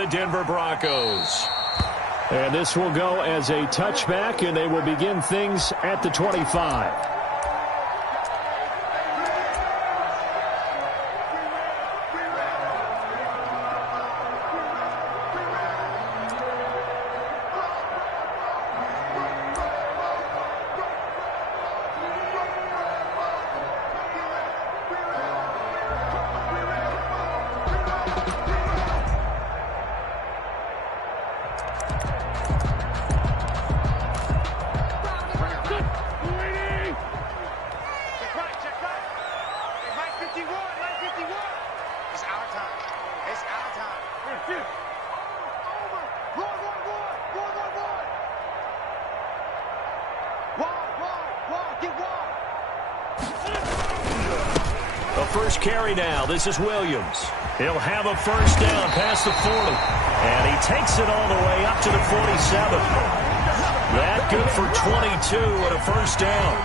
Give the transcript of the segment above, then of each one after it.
the Denver Broncos. And this will go as a touchback, and they will begin things at the 25. First carry now. This is Williams. He'll have a first down past the 40. And he takes it all the way up to the 47. That good for 22 and a first down.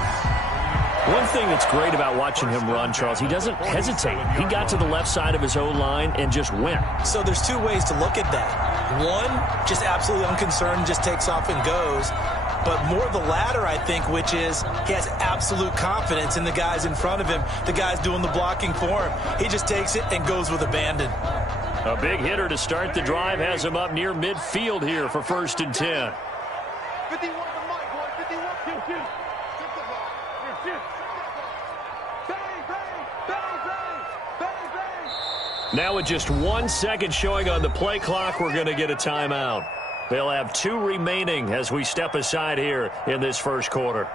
One thing that's great about watching him run, Charles, he doesn't hesitate. He got to the left side of his O-line and just went. So there's two ways to look at that. One, just absolutely unconcerned, just takes off and goes. But more the latter, I think, which is he has absolute confidence in the guys in front of him, the guys doing the blocking for him. He just takes it and goes with abandon. A big hitter to start the drive has him up near midfield here for 1st and 10. 51 to Mike, boy. 51. Bang, bang, bang, bang. Now with just 1 second showing on the play clock, we're going to get a timeout. They'll have 2 remaining as we step aside here in this first quarter.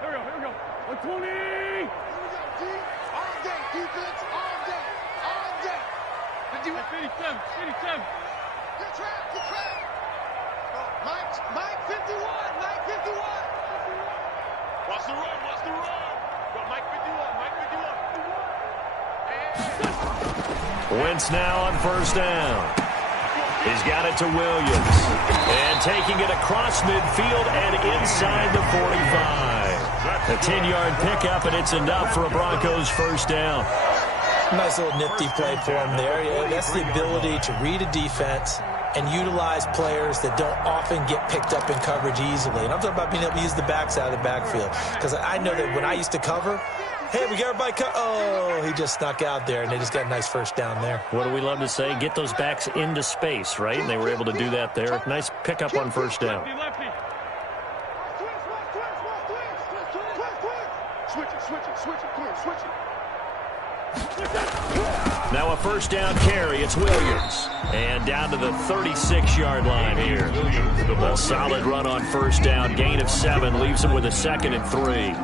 Here we go. 120. Here we go, D. All day, defense. All day. 51. 57. Good trap. Mike 51. Watch the run. Go, Mike 51. Wentz now on first down. He's got it to Williams. And taking it across midfield and inside the 45. A 10-yard pickup, and it's enough for a Broncos first down. Nice little nifty play for him there. Yeah, that's the ability to read a defense and utilize players that don't often get picked up in coverage easily. And I'm talking about being able to use the backside of the backfield. Because I know that when I used to cover, hey, we got everybody oh, he just snuck out there, and they just got a nice first down there. What do we love to say? Get those backs into space, right? And they were able to do that there. Nice pickup on first down. Switch it. Now a first down carry. It's Williams. And down to the 36-yard line here. A solid run on first down. Gain of 7 leaves him with a 2nd and 3.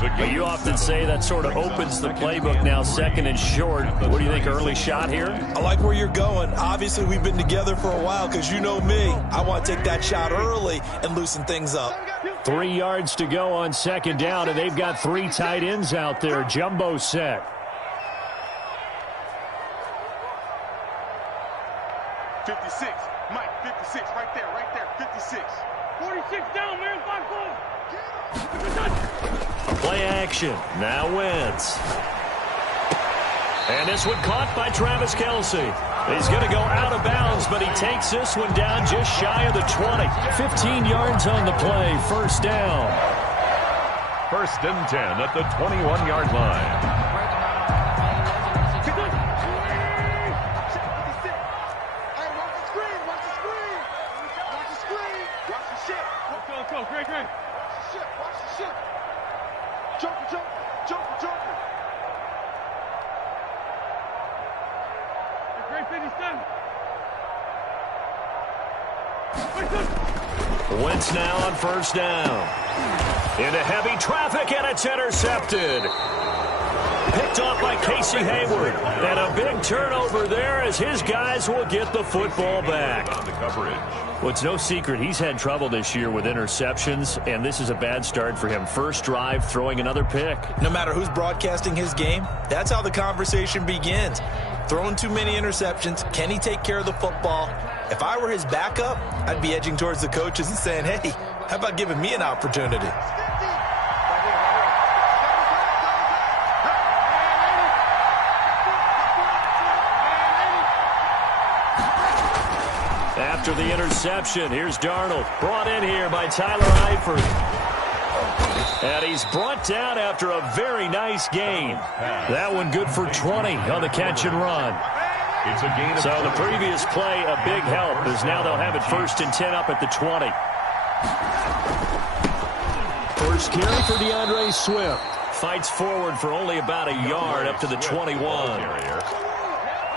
But you often say that sort of opens the playbook now, second and short. What do you think, early shot here? I like where you're going. Obviously, we've been together for a while because you know me. I want to take that shot early and loosen things up. 3 yards to go on second down, and they've got 3 tight ends out there. Jumbo set. Mike, 56, right there, 56. 46 down, man, 5-4. Play action. Now wins. And this one caught by Travis Kelce. He's going to go out of bounds, but he takes this one down just shy of the 20. 15 yards on the play. First down. 1st and 10 at the 21-yard line. Great. Watch the ship. Jumper. Great 57. Wentz now on first down. Into heavy traffic, and it's intercepted. Picked off by Casey Hayward. And a big turnover there as his guys will get the football back. On the coverage. Well, it's no secret he's had trouble this year with interceptions, and this is a bad start for him. First drive, throwing another pick. No matter who's broadcasting his game, that's how the conversation begins. Throwing too many interceptions. Can he take care of the football? If I were his backup, I'd be edging towards the coaches and saying, hey, how about giving me an opportunity? After the interception, here's Darnold. Brought in here by Tyler Eifert. And he's brought down after a very nice gain. That one good for 20 on the catch and run. It's a gain of so the previous play, a big help, as now they'll have it 1st and 10 up at the 20. First carry for DeAndre Swift. Fights forward for only about a yard up to the 21.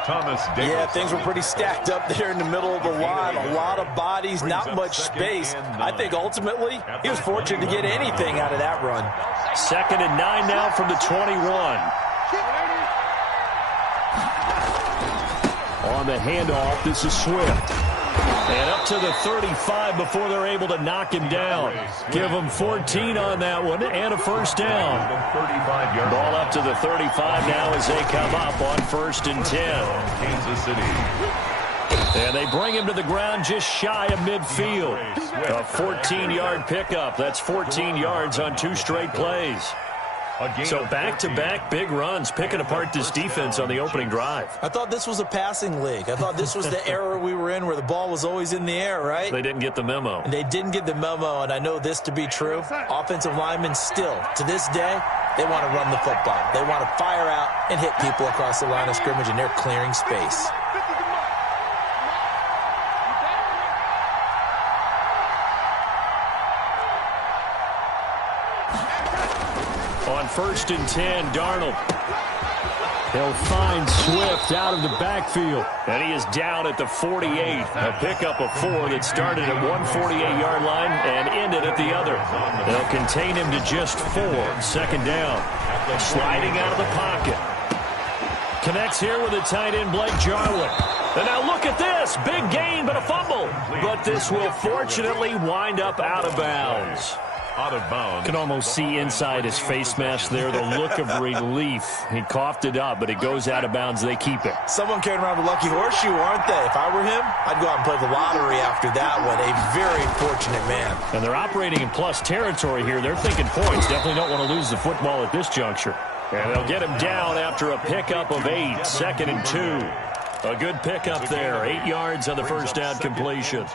Thomas Davis. Yeah, things were pretty stacked up there in the middle of the line. A lot of bodies, not much space. I think ultimately he was fortunate to get anything out of that run. 2nd and 9 now from the 21. On the handoff, this is Swift. And up to the 35 before they're able to knock him down. Give him 14 on that one and a first down. Ball up to the 35 now as they come up on 1st and 10. Kansas City. And they bring him to the ground just shy of midfield. A 14-yard pickup. That's 14 yards on 2 straight plays. So back-to-back big runs, picking apart this defense on the opening drive. I thought this was a passing league. I thought this was the era we were in where the ball was always in the air, right? They didn't get the memo. And they didn't get the memo, and I know this to be true. Offensive linemen still, to this day, they want to run the football. They want to fire out and hit people across the line of scrimmage, and they're clearing space. On 1st and 10, Darnold. He'll find Swift out of the backfield. And he is down at the 48. A pickup of 4 that started at 148-yard line and ended at the other. They'll contain him to just 4. 2nd down. Sliding out of the pocket. Connects here with a tight end, Blake Jarwin. And now look at this. Big gain, but a fumble. But this will fortunately wind up out of bounds. Out of bounds. Can almost see inside his face mask there the look of relief. He coughed it up, but it goes out of bounds. They keep it. Someone carrying around a lucky horseshoe, aren't they? If I were him, I'd go out and play the lottery after that one. A very fortunate man. And they're operating in plus territory here. They're thinking points. Definitely don't want to lose the football at this juncture. And they'll get him down after a pickup of 8. 2nd and 2. A good pickup there. 8 yards on the first down completion.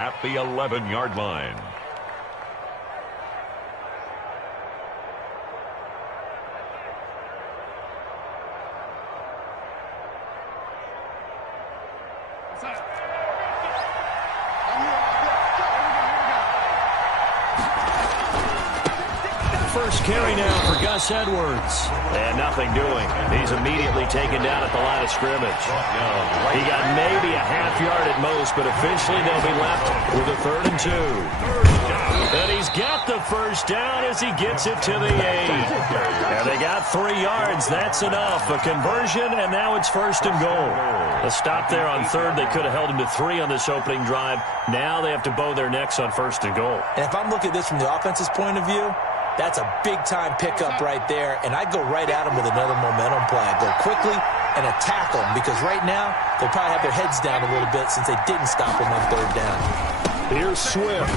At the 11-yard line. first carry now for Gus Edwards. And nothing doing. He's immediately taken down at the line of scrimmage. He got maybe a half yard at most, but officially they'll be left with a 3rd and 2. And he's got the first down as he gets it to the 8. And they got 3 yards. That's enough. A conversion, and now it's 1st and goal. A stop there on 3rd. They could have held him to 3 on this opening drive. Now they have to bow their necks on 1st and goal. And if I'm looking at this from the offense's point of view, that's a big-time pickup right there, and I'd go right at them with another momentum play. I'd go quickly and attack them, because right now they'll probably have their heads down a little bit since they didn't stop them on 3rd down. Here's Swift.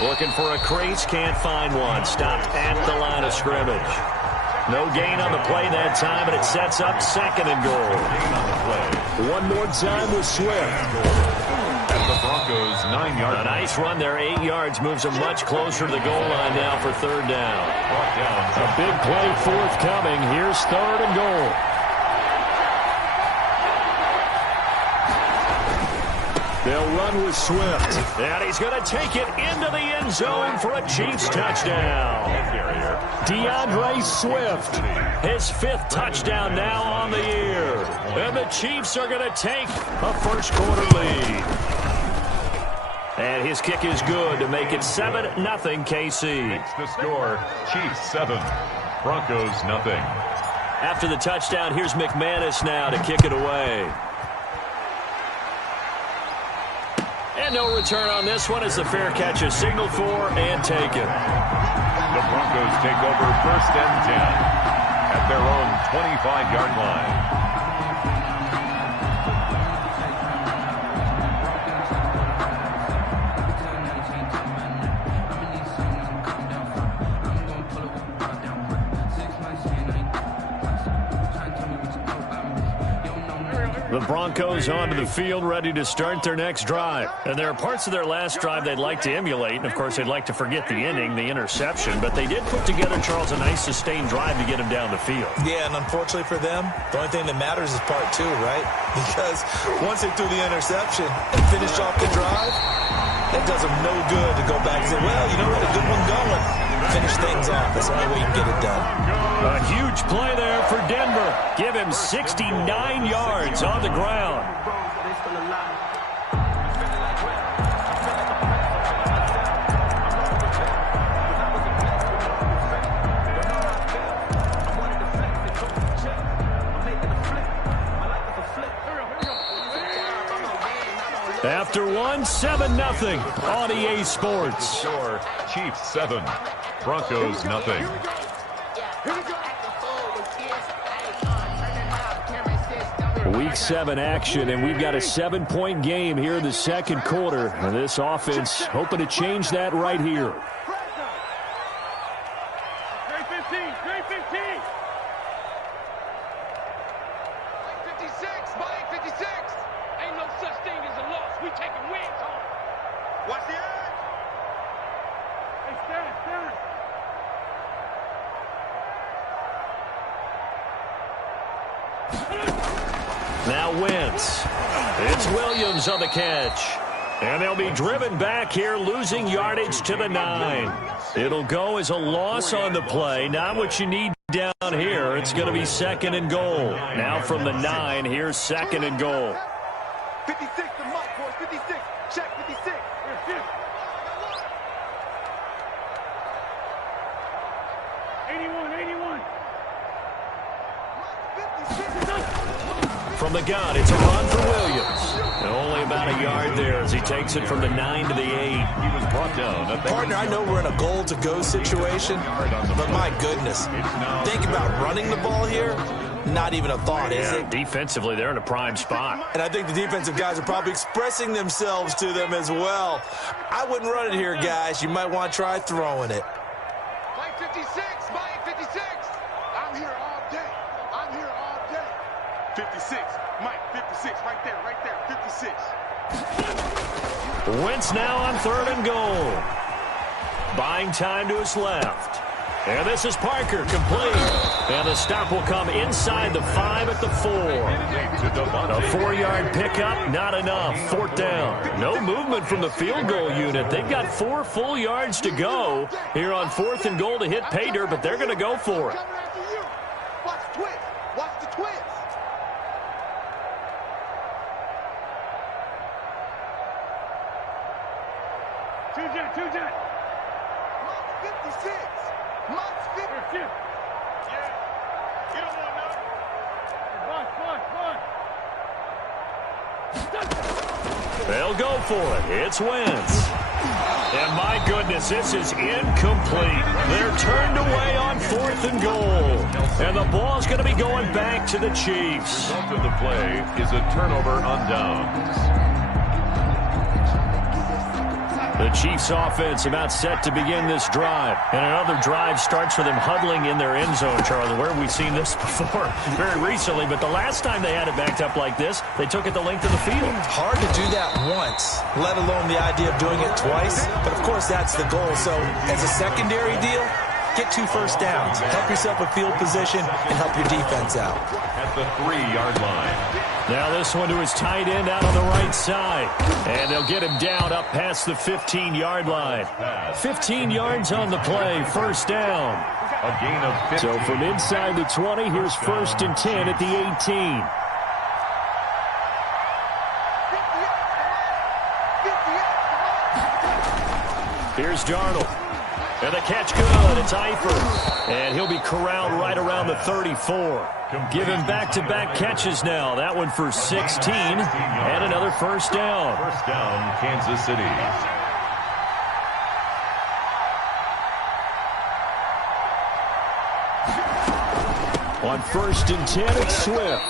Looking for a crease, can't find one. Stopped at the line of scrimmage. No gain on the play that time, but it sets up 2nd and goal. One more time with Swift. At the Broncos' 9-yard line. A nice run there, 8 yards, moves them much closer to the goal line now for 3rd down. A big play forthcoming. Here's 3rd and goal. They'll run with Swift. And he's going to take it into the end zone for a Chiefs touchdown. DeAndre Swift. His 5th touchdown now on the year. And the Chiefs are going to take a first-quarter lead. And his kick is good to make it 7-0 KC. Makes the score, Chiefs 7, Broncos nothing. After the touchdown, here's McManus now to kick it away. And no return on this one as the fair catch is signaled for and taken. The Broncos take over 1st and 10 at their own 25-yard line. The Broncos onto the field, ready to start their next drive. And there are parts of their last drive they'd like to emulate. And, of course, they'd like to forget the inning, the interception. But they did put together, Charles, a nice sustained drive to get him down the field. Yeah, and unfortunately for them, the only thing that matters is part 2, right? Because once they threw the interception and finished off the drive, that does them no good to go back and say, well, you know what, a good one going. Finish things off. That's the only way you can get it done. A huge play there for Denver. Give him 69 yards on the ground. After one, 7-0 on EA Sports. Score, Chiefs 7, Broncos nothing. Week 7 action, and we've got a 7-point game here in the 2nd quarter. And this offense hoping to change that right here. Great 15, great 15. 56, Mike, 56. Ain't no such thing as a loss. We taking wins home. Watch the edge. Hey, stand. Now Wentz. It's Williams on the catch. And they'll be driven back here, losing yardage to the 9. It'll go as a loss on the play. Not what you need down here. It's going to be 2nd and goal. Now from the 9, here's 2nd and goal. 56 to Mike, boys. 56. Check 56. Here. 81. From the gun, it's a run for Williams. And only about a yard there as he takes it from the 9 to the 8. He was brought down. Partner, I know we're in a goal-to-go situation, but my goodness, think about running the ball here. Not even a thought, is it? Defensively, they're in a prime spot. And I think the defensive guys are probably expressing themselves to them as well. I wouldn't run it here, guys. You might want to try throwing it. Mike 56, Mike 56. I'm here all day. 56, Mike 56, right there, 56. Wentz now on 3rd and goal. Buying time to his left. And this is Parker, complete. And the stop will come inside the 5 at the 4. A 4-yard pickup, not enough. 4th down. No movement from the field goal unit. They've got 4 full yards to go here on 4th and goal to hit pay dirt, but they're going to go for it. Watch the twist. Watch the twist. Two jet. Mark 56. Mark 50. Yeah. You don't want nothing. They'll go for it. It's Wentz. And my goodness, this is incomplete. They're turned away on 4th and goal. And the ball's going to be going back to the Chiefs. The result of the play is a turnover on downs. The Chiefs offense about set to begin this drive. And another drive starts with them huddling in their end zone, Charlie. Where have we seen this before? Very recently, but the last time they had it backed up like this, they took it the length of the field. Hard to do that once, let alone the idea of doing it twice. But, of course, that's the goal. So, as a secondary deal, get 2 first downs. Help yourself with field position and help your defense out. At the 3-yard line. Now this one to his tight end out on the right side. And they'll get him down up past the 15-yard line. 15 yards on the play, first down. A gain of 15. So from inside the 20, here's 1st and 10 at the 18. Here's Darnold. And the catch good. It's Eifert. And he'll be corralled right around the 34. Give him back-to-back catches now. That one for 16. And another first down. First down, Kansas City. On 1st and 10, it's Swift.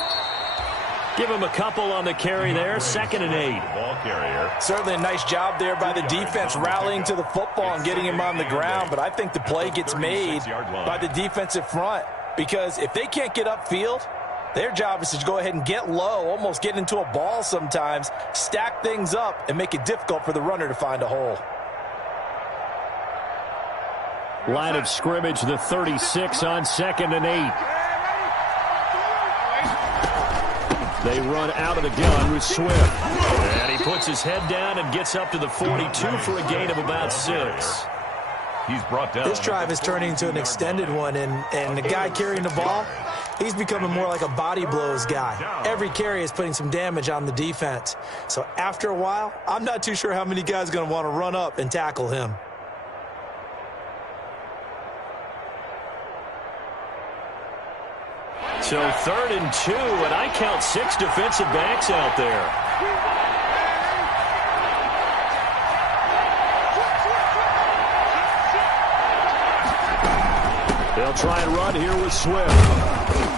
Give him a couple on the carry there. 2nd and 8. Ball carrier. Certainly a nice job there by the defense rallying to the football and getting him on the ground. But I think the play gets made by the defensive front. Because if they can't get upfield, their job is to go ahead and get low, almost get into a ball sometimes, stack things up, and make it difficult for the runner to find a hole. Line of scrimmage, the 36 on 2nd and 8. They run out of the gun with Swift. And he puts his head down and gets up to the 42 for a gain of about 6. He's brought down. This drive is turning into an extended one, and the guy carrying the ball, he's becoming more like a body blows guy. Every carry is putting some damage on the defense. So after a while, I'm not too sure how many guys are going to want to run up and tackle him. So 3rd and 2, and I count 6 defensive backs out there. They'll try and run here with Swift.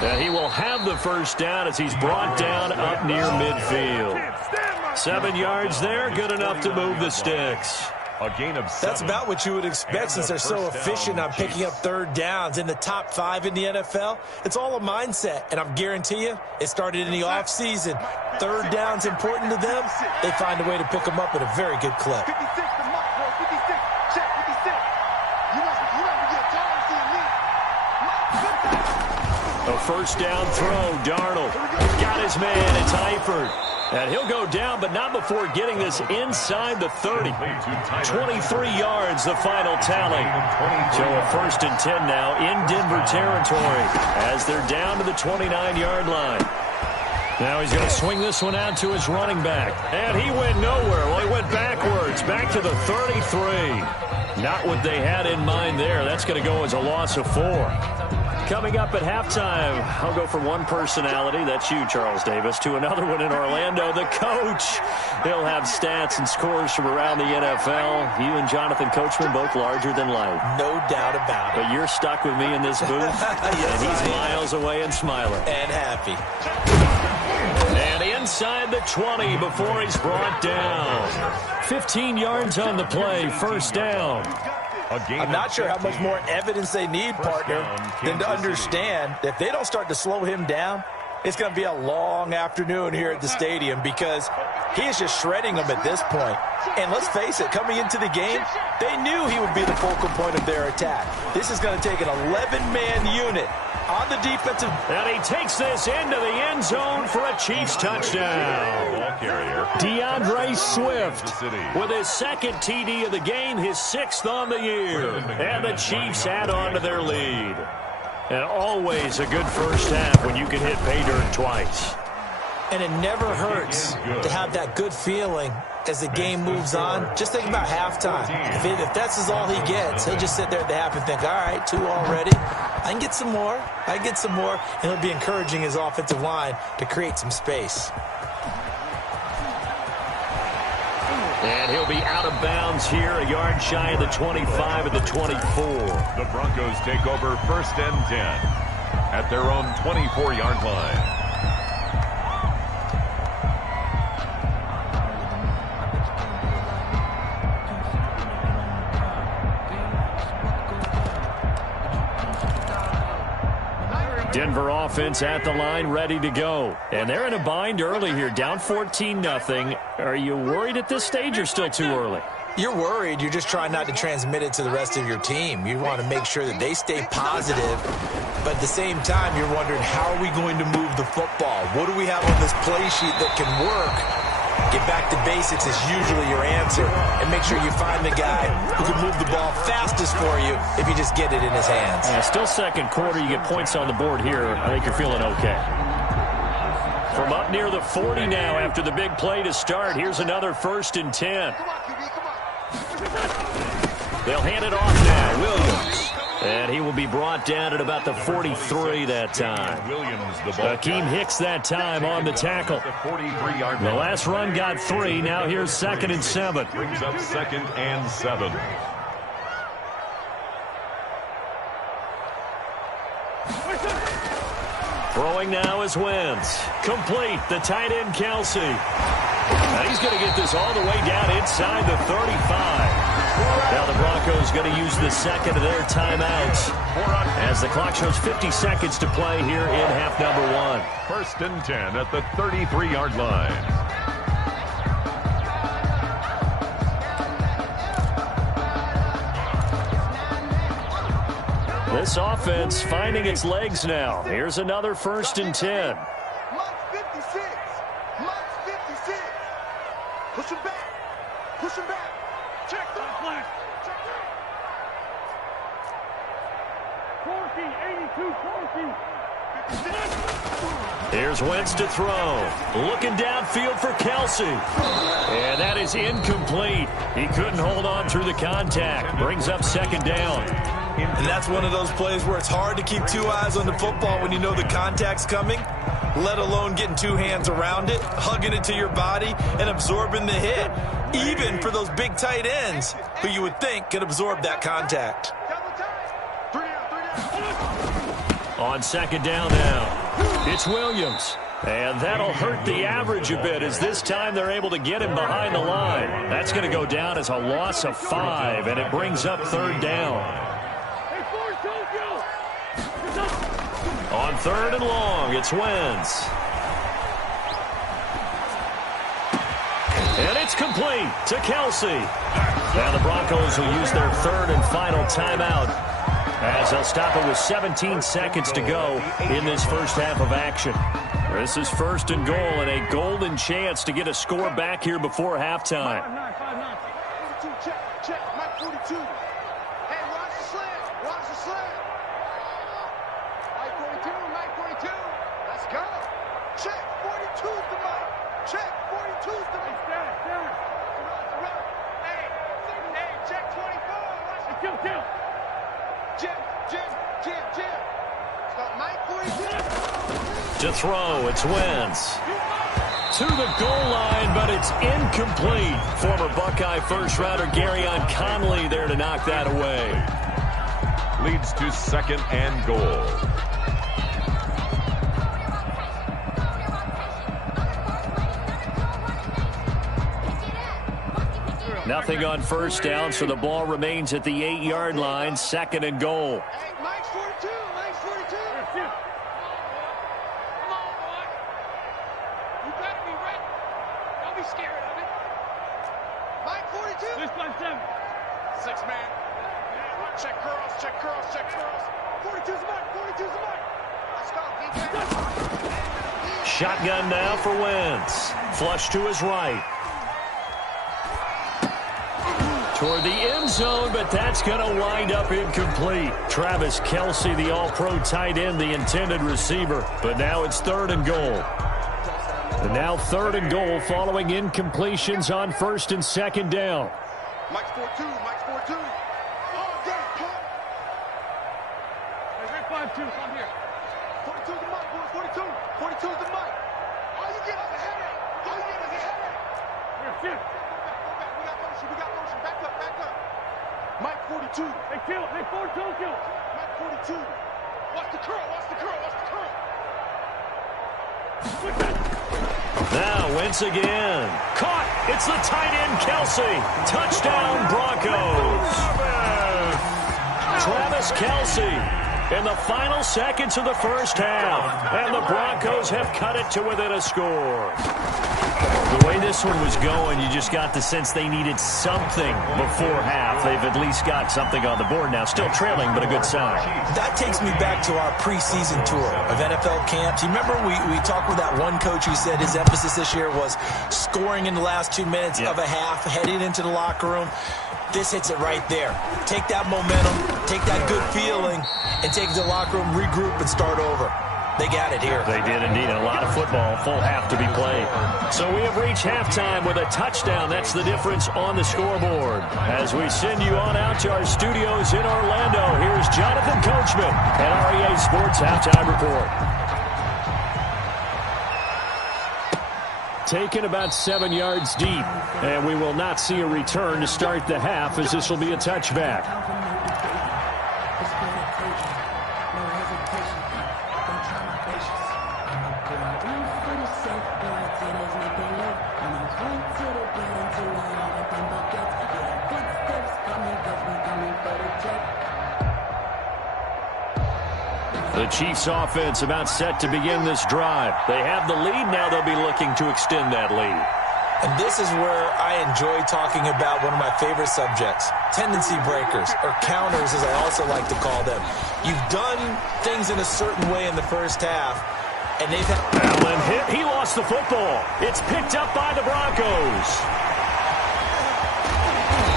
And he will have the first down as he's brought down up near midfield. 7 yards there, good enough to move the sticks. A gain of 7. That's about what you would expect since they're so efficient on picking up 3rd downs. In the top 5 in the NFL, it's all a mindset. And I guarantee you, it started in the offseason. 3rd down's important to them. They find a way to pick them up at a very good clip. 56 to Mark, bro. 56. Check 56. You must be getting tired of seeing me. A first down throw, Darnold. Got his man, it's Eifert. And he'll go down, but not before getting this inside the 30. 23 yards, the final tally. So a 1st and 10 now in Denver territory as they're down to the 29-yard line. Now he's going to swing this one out to his running back. And he went nowhere. Well, he went backwards, back to the 33. Not what they had in mind there. That's going to go as a loss of 4. Coming up at halftime, I'll go from one personality, that's you, Charles Davis, to another one in Orlando, the coach. He'll have stats and scores from around the NFL. You and Jonathan Coachman, both larger than life. No doubt about it. But you're stuck with me in this booth, Yes, and he's I am. miles away and smiling. And happy. And inside the 20 before he's brought down. 15 yards on the play, first down. I'm not sure how much more evidence they need, partner, than to understand that if they don't start to slow him down, it's going to be a long afternoon here at the stadium because he is just shredding them at this point. And let's face it, coming into the game, they knew he would be the focal point of their attack. This is going to take an 11-man unit on the defensive. And he takes this into the end zone for a Chiefs touchdown. Ball carrier. DeAndre Swift with his second TD of the game, his 6th on the year. And the Chiefs add on to their lead. And always a good first half when you can hit pay dirt twice. And it never hurts to have that good feeling as the game moves on. Just think about halftime. If that's all he gets, he'll just sit there at the half and think, all right, 2 already. I can get some more. I can get some more. And he'll be encouraging his offensive line to create some space. And he'll be out of bounds here, a yard shy of the 25 of the 24. The Broncos take over 1st and 10 at their own 24-yard line. Denver offense at the line, ready to go. And they're in a bind early here, down 14-0. Are you worried at this stage or still too early? You're worried. You're just trying not to transmit it to the rest of your team. You want to make sure that they stay positive. But at the same time, you're wondering, how are we going to move the football? What do we have on this play sheet that can work? Get back to basics is usually your answer. And make sure you find the guy who can move the ball fastest for you if you just get it in his hands. Yeah, still second quarter. You get points on the board here. I think you're feeling okay. From up near the 40 now after the big play to start, here's another 1st and 10. They'll hand it off now. Williams. And he will be brought down at about the 43 that time. Williams, the ball. Akeem Hicks that time on the tackle. The 43-yard The last run got 3. Now here's 2nd and 7. brings up 2nd and 7. Throwing now is Wentz. Complete. The tight end, Kelsey. And he's going to get this all the way down inside the 35. Now the Broncos going to use the 2nd of their timeouts as the clock shows 50 seconds to play here in half number 1. 1st and 10 at the 33-yard line. This offense finding its legs now. Here's another 1st and 10. Month 56. Month 56. Push him back. Push him back. Check that flag. Check that. 40, 82, 40. Here's Wentz to throw. Looking downfield for Kelsey. And that is incomplete. He couldn't hold on through the contact. Brings up 2nd down. And that's one of those plays where it's hard to keep 2 eyes on the football when you know the contact's coming, let alone getting 2 hands around it, hugging it to your body, and absorbing the hit, even for those big tight ends who you would think could absorb that contact. On 2nd down now, it's Williams. And that'll hurt the average a bit as this time they're able to get him behind the line. That's going to go down as a loss of 5, and it brings up 3rd down. On 3rd and long, it's Wentz. And it's complete to Kelsey. Now the Broncos will use their 3rd and final timeout as they'll stop it with 17 seconds to go in this first half of action. This is 1st and goal and a golden chance to get a score back here before halftime. 42, check, Mike 42. Hey, watch the slant, watch the slant. Mike 42, let's go. Check, 42's the Mike. Check, 42's the Mike. Run. Hey, check 24. Watch the kill. Jim. Stop Mike 42. To throw, it's Wentz. To the goal line, but it's incomplete. Former Buckeye first-rounder Garyon Conley there to knock that away. Leads to 2nd and goal. Nothing on 1st down, so the ball remains at the 8-yard line. 2nd and goal. Hey, Mike's 42. Mike's 42. Come on, boy. You better be ready. Don't be scared of it. Mike This by 7. 6 man. Check curls, check curls, check curls. 42's the mark, 42's the mark. Let's go, defense. Shotgun now for Wentz. Flush to his right. Toward the end zone, but that's going to wind up incomplete. Travis Kelce, the all-pro tight end, the intended receiver. But now it's 3rd and goal. And now 3rd and goal following incompletions on 1st and 2nd down. Mike's 4-2, Mike's 4-2. All day, punt. Hey, 5-2, come here. 42's the mic, boys, 42. 42's the mic. All you get is a headache. All you get is a headache. Here, sit. Go back. We got motion. Back up. Mike 42. Hey, kill. Hey, 4-2, kill. Mike 42. Watch the curl. Now Wentz again. Caught. It's the tight end, Kelce. Touchdown, Broncos. Travis Kelce in the final seconds of the first half. And the Broncos have cut it to within a score. The way this one was going, you just got the sense they needed something before half. They've at least got something on the board now. Still trailing, but a good sign. That takes me back to our preseason tour of NFL camps. You remember we talked with that one coach who said his emphasis this year was scoring in the last 2 minutes of a half, heading into the locker room. This hits it right there. Take that momentum, take that good feeling, and take it to the locker room, regroup, and start over. They got it here. They did indeed. A lot of football, full half to be played. So we have reached halftime with a touchdown. That's the difference on the scoreboard. As we send you on out to our studios in Orlando, here's Jonathan Coachman at REA Sports Halftime Report. Taken about 7 yards deep, and we will not see a return to start the half, as this will be a touchback. The Chiefs offense about set to begin this drive. They have the lead. Now they'll be looking to extend that lead. And this is where I enjoy talking about one of my favorite subjects, tendency breakers, or counters as I also like to call them. You've done things in a certain way in the first half, and they've had... Allen hit. He lost the football. It's picked up by the Broncos.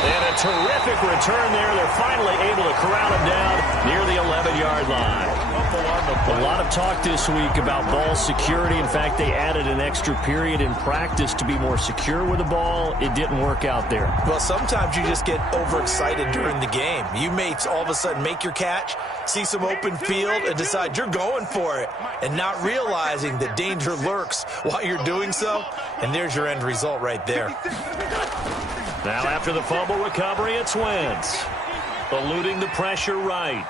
And a terrific return there. They're finally able to corral him down near the 11-yard line. A lot of talk this week about ball security. In fact, they added an extra period in practice to be more secure with the ball. It didn't work out there. Well, sometimes you just get overexcited during the game. You may all of a sudden make your catch, see some open field, and decide you're going for it, and not realizing that danger lurks while you're doing so. And there's your end result right there. Now after the fumble recovery, it's Wentz. Eluding the pressure right.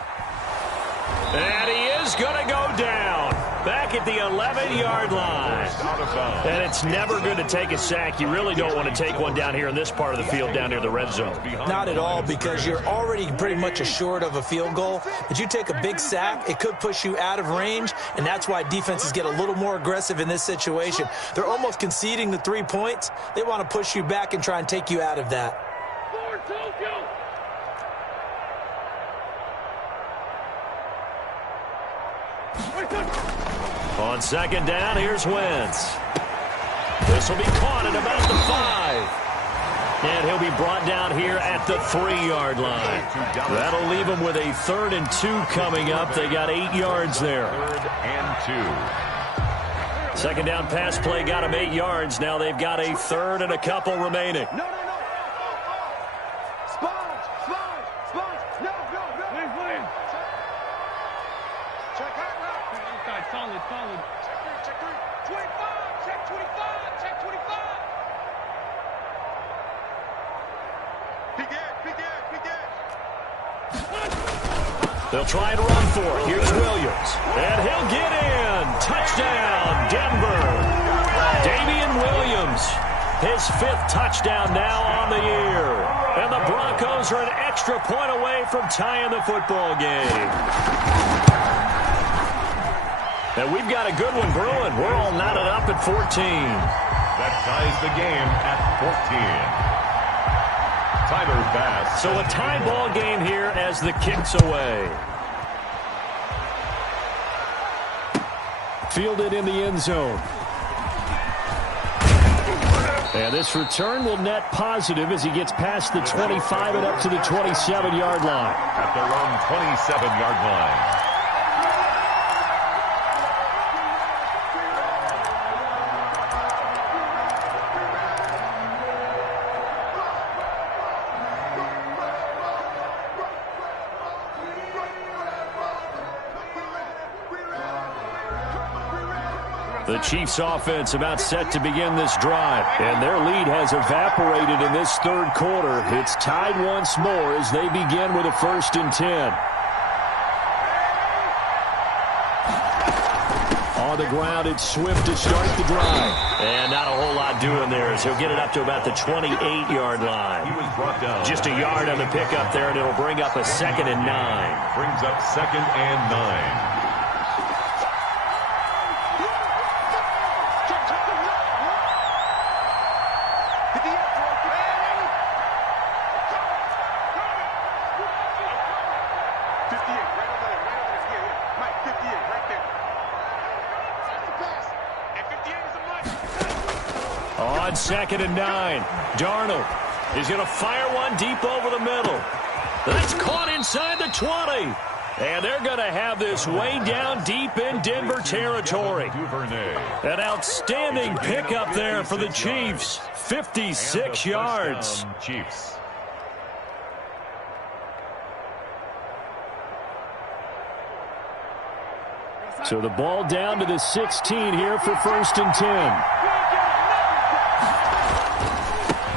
And he is going to go down. Back at the 11-yard line. And it's never good to take a sack. You really don't want to take one down here in this part of the field, down near the red zone. Not at all, because you're already pretty much assured of a field goal. But you take a big sack, it could push you out of range, and that's why defenses get a little more aggressive in this situation. They're almost conceding the 3 points. They want to push you back and try and take you out of that. On second down, here's Wentz. This will be caught at about the 5. And he'll be brought down here at the 3-yard line. That'll leave him with a 3rd and 2 coming up. They got 8 yards there. 3rd and 2. Second down pass play got him 8 yards. Now they've got a 3rd and a couple remaining. No. Sponge. No. Williams. Check out. Inside, solid. Check 3. 25. Check 25. Big Ed. They'll try and run for it. Here's Williams. And he'll get in. Touchdown, Denver. Damian Williams, his 5th touchdown now on the year. And the Broncos are an extra point away from tying the football game. And we've got a good one brewing. We're all knotted up at 14. That ties the game at 14. Tyler Bass. So a tie ball game here as the kick's away. Fielded in the end zone. And this return will net positive as he gets past the 25 and up to the 27-yard line. At their own 27-yard line. The Chiefs offense about set to begin this drive, and their lead has evaporated in this third quarter. It's tied once more as they begin with a 1st and 10. On the ground, it's Swift to start the drive. And not a whole lot doing there as he'll get it up to about the 28-yard line. He was brought down. Just a yard on the pickup there, and it'll bring up a 2nd and 9. Brings up 2nd and 9. On 2nd and 9, Darnold is going to fire one deep over the middle. That's caught inside the 20. And they're going to have this way down deep in Denver territory. An outstanding pickup there for the Chiefs. 56 yards. Chiefs. So the ball down to the 16 here for 1st and 10.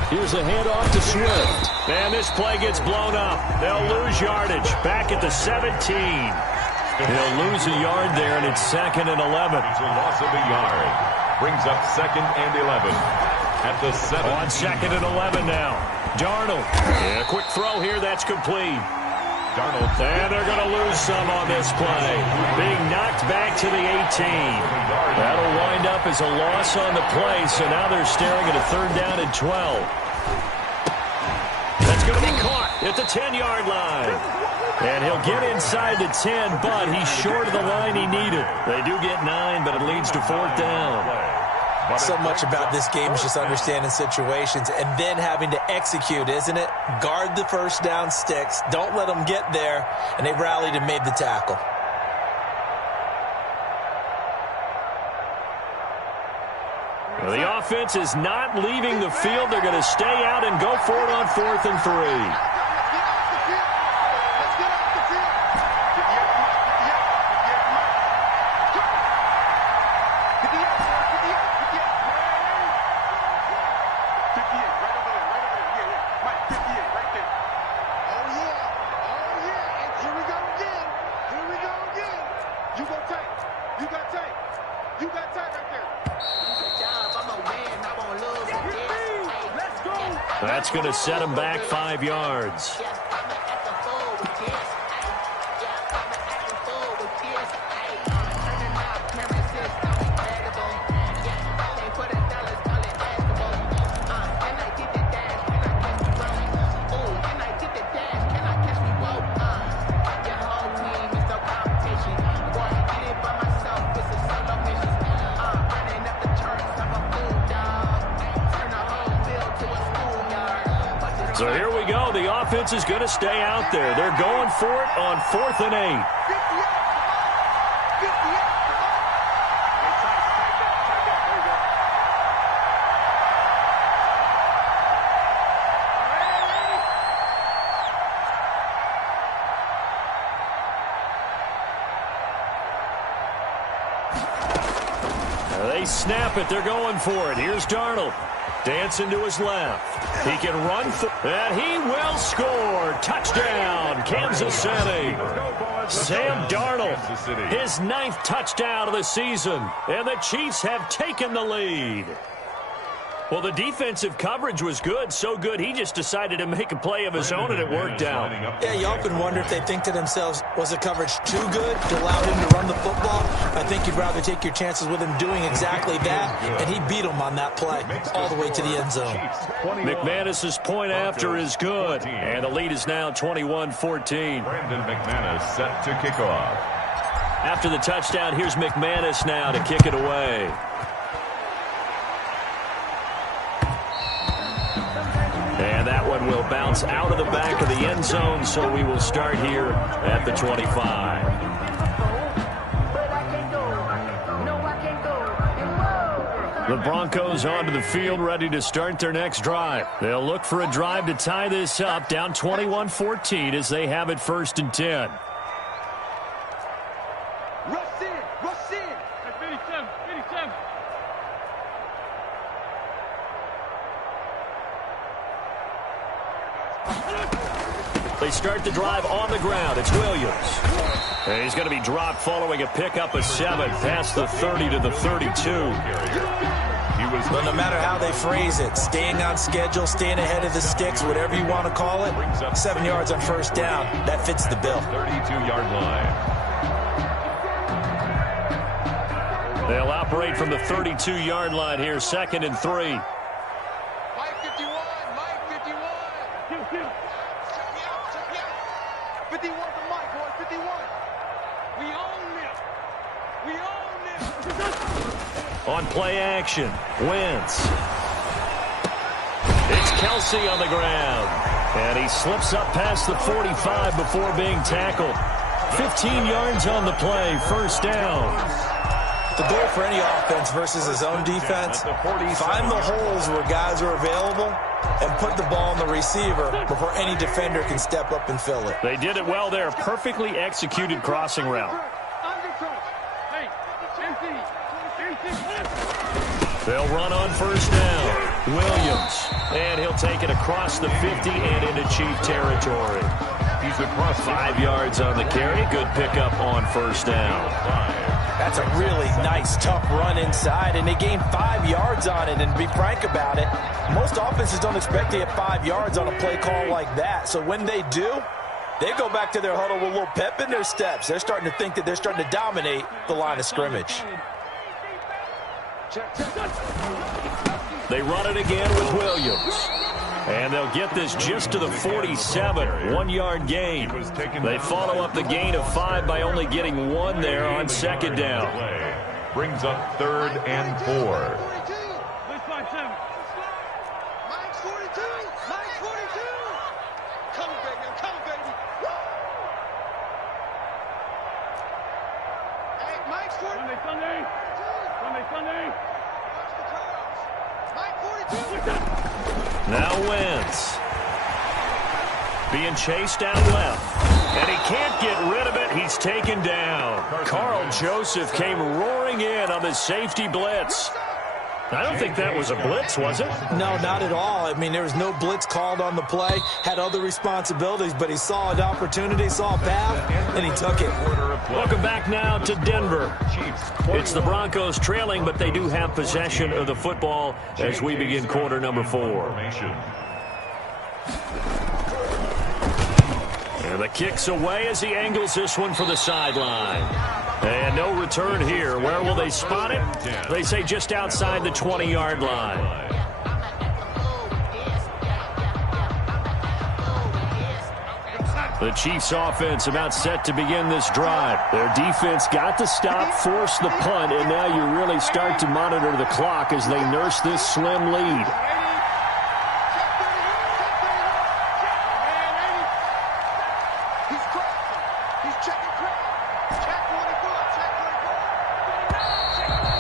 Here's a handoff to Swift. And this play gets blown up. They'll lose yardage. Back at the 17. They'll lose a yard there, and it's 2nd and 11. It's a loss of a yard. Brings up 2nd and 11. At the 7. On 2nd and 11 now. Darnold. Yeah, quick throw here. That's complete. Darnold. And they're going to lose some on this play. Being knocked back to the 18. That'll wind up as a loss on the play, so now they're staring at a 3rd down and 12. That's going to be caught at the 10-yard line. And he'll get inside the 10, but he's short of the line he needed. They do get 9, but it leads to 4th down. So much about this game is just understanding situations and then having to execute, isn't it? Guard the 1st down sticks. Don't let them get there. And they rallied and made the tackle. Well, the offense is not leaving the field. They're going to stay out and go for it on 4th and 3. That's going to set him back 5 yards. So here we go. The offense is going to stay out there. They're going for it on 4th and 8. They snap it. They're going for it. Here's Darnold. Dancing to his left. He can run, and he will score. Touchdown, Kansas City. Sam Darnold, his 9th touchdown of the season, and the Chiefs have taken the lead. Well, the defensive coverage was good, so good he just decided to make a play of his own, and it worked out. Yeah, you often wonder if they think to themselves, was the coverage too good to allow him to run the football? I think you'd rather take your chances with him doing exactly that, and he beat him on that play all the way to the end zone. McManus's point after is good, and the lead is now 21-14. Brandon McManus set to kick off. After the touchdown, here's McManus now to kick it away. And that one will bounce out of the back of the end zone, so we will start here at the 25. The Broncos onto the field, ready to start their next drive. They'll look for a drive to tie this up, down 21-14 as they have it 1st and 10. Rush in, rush in. 57, 57. They start the drive on the ground. It's Williams. And he's going to be dropped following a pickup of 7 past the 30 to the 32. But no matter how they phrase it, staying on schedule, staying ahead of the sticks, whatever you want to call it, 7 yards on 1st down, that fits the bill. 32-yard line. They'll operate from the 32-yard line here, 2nd and 3. Mike 51, Mike 51. Check me out, check me out. 51 to Mike, boy, 51. We own this. We own this. On play action, Wentz. It's Kelsey on the ground. And he slips up past the 45 before being tackled. 15 yards on the play, 1st down. The goal for any offense versus his own defense, find the holes where guys are available and put the ball on the receiver before any defender can step up and fill it. They did it well there. Perfectly executed crossing route. They'll run on 1st down. Williams. And he'll take it across the 50 and into Chief territory. He's across 5 yards on the carry. Good pickup on 1st down. That's a really nice, tough run inside, and they gained 5 yards on it. And to be frank about it, most offenses don't expect to get 5 yards on a play call like that. So when they do, they go back to their huddle with a little pep in their steps. They're starting to think that they're starting to dominate the line of scrimmage. They run it again with Williams. And they'll get this just to the 47, 1-yard gain. They follow up the gain of 5 by only getting 1 there on 2nd down. brings up 3rd and 4. Mike's 42. Mike's 42. Come on, baby. I'm coming, baby. Woo! Hey, Mike's 42. Sunday. Mike 42. Now Wentz. Being chased out left. And he can't get rid of it. He's taken down. Carl Joseph came roaring in on the safety blitz. I don't think that was a blitz, was it? No, not at all. I mean, there was no blitz called on the play. Had other responsibilities, but he saw an opportunity, saw a path, and he took it. Welcome back now to Denver. It's the Broncos trailing, but they do have possession of the football as we begin quarter number 4. And the kick's away as he angles this one for the sideline. And no return here. Where will they spot it? They say just outside the 20-yard line. The Chiefs offense about set to begin this drive. Their defense got to stop, force the punt, and now you really start to monitor the clock as they nurse this slim lead.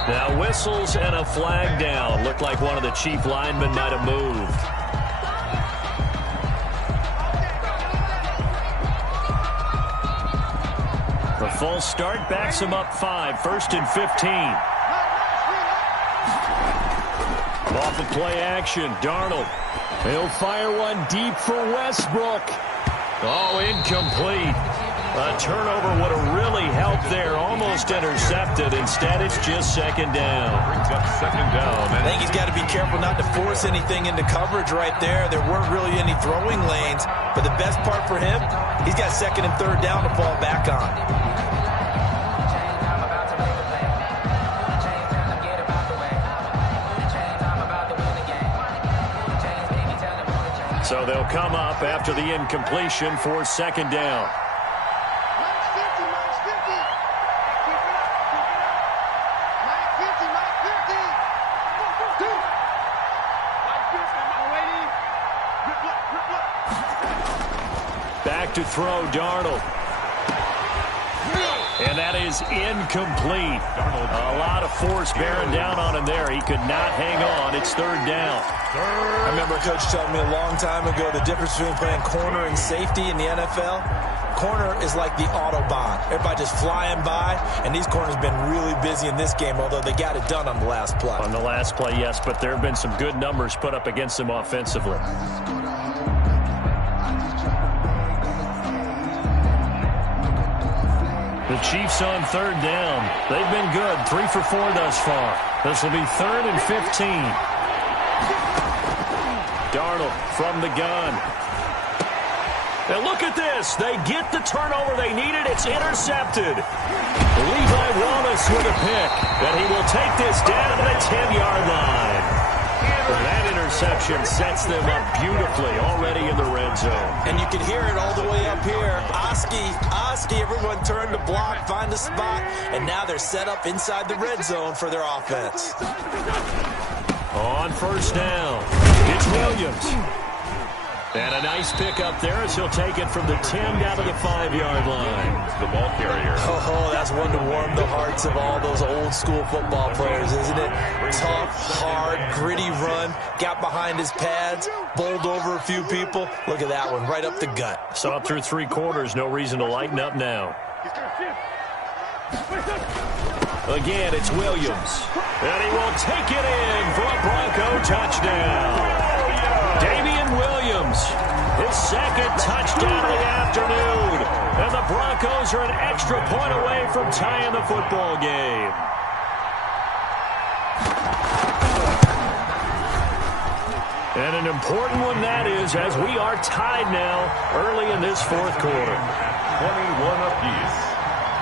Now whistles and a flag down. Looked like one of the Chief linemen might have moved. The false start backs him up 5, 1st and 15. Off of play action, Darnold. He'll fire one deep for Westbrook. Oh, incomplete. A turnover would have really helped there, almost intercepted. Instead, it's just second down. Brings up second down. I think he's got to be careful not to force anything into coverage right there. There weren't really any throwing lanes, but the best part for him, he's got second and third down to fall back on. So they'll come up after the incompletion for second down. Back to throw, Darnold. And that is incomplete. A lot of force bearing down on him there. He could not hang on. It's third down. I remember a coach telling me a long time ago the difference between playing corner and safety in the NFL. Corner is like the Autobahn. Everybody just flying by, and these corners have been really busy in this game, although they got it done on the last play. On the last play, yes, but there have been some good numbers put up against them offensively. The Chiefs on third down. They've been good, 3 for 4 thus far. This will be 3rd and 15. Darnold from the gun. And look at this. They get the turnover they needed. It's intercepted. Levi Wallace with a pick. And he will take this down to the 10-yard line. That interception sets them up beautifully already in the red zone. And you can hear it all the way up here. Oski, everyone turned to block, find a spot, and now they're set up inside the red zone for their offense. On first down, it's Williams. And a nice pick up there as he'll take it from the 10 down to the 5-yard line. The ball carrier. Oh, that's one to warm the hearts of all those old school football players, isn't it? Tough, hard, gritty run, got behind his pads, bowled over a few people. Look at that one, right up the gut. Saw it through 3 quarters, no reason to lighten up now. Again, it's Williams. And he will take it in for a Bronco touchdown. Damian Williams, his second touchdown of the afternoon. And the Broncos are an extra point away from tying the football game. And an important one that is, as we are tied now early in this fourth quarter. 21 apiece.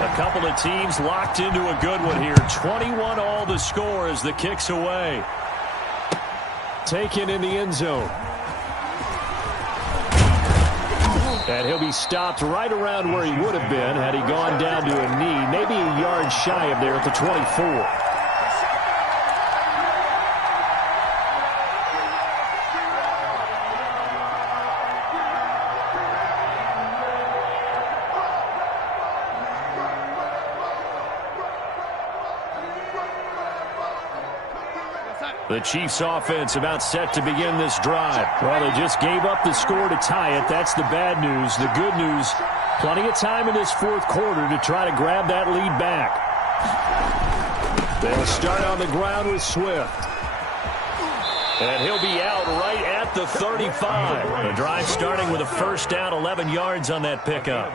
A couple of teams locked into a good one here. 21 all to score as the kick's away. Taken in the end zone. And he'll be stopped right around where he would have been had he gone down to a knee, maybe a yard shy of there at the 24. The Chiefs offense about set to begin this drive. Well, they just gave up the score to tie it. That's the bad news. The good news, plenty of time in this fourth quarter to try to grab that lead back. They'll start on the ground with Swift. And he'll be out right at the 35. The drive starting with a first down, 11 yards on that pickup.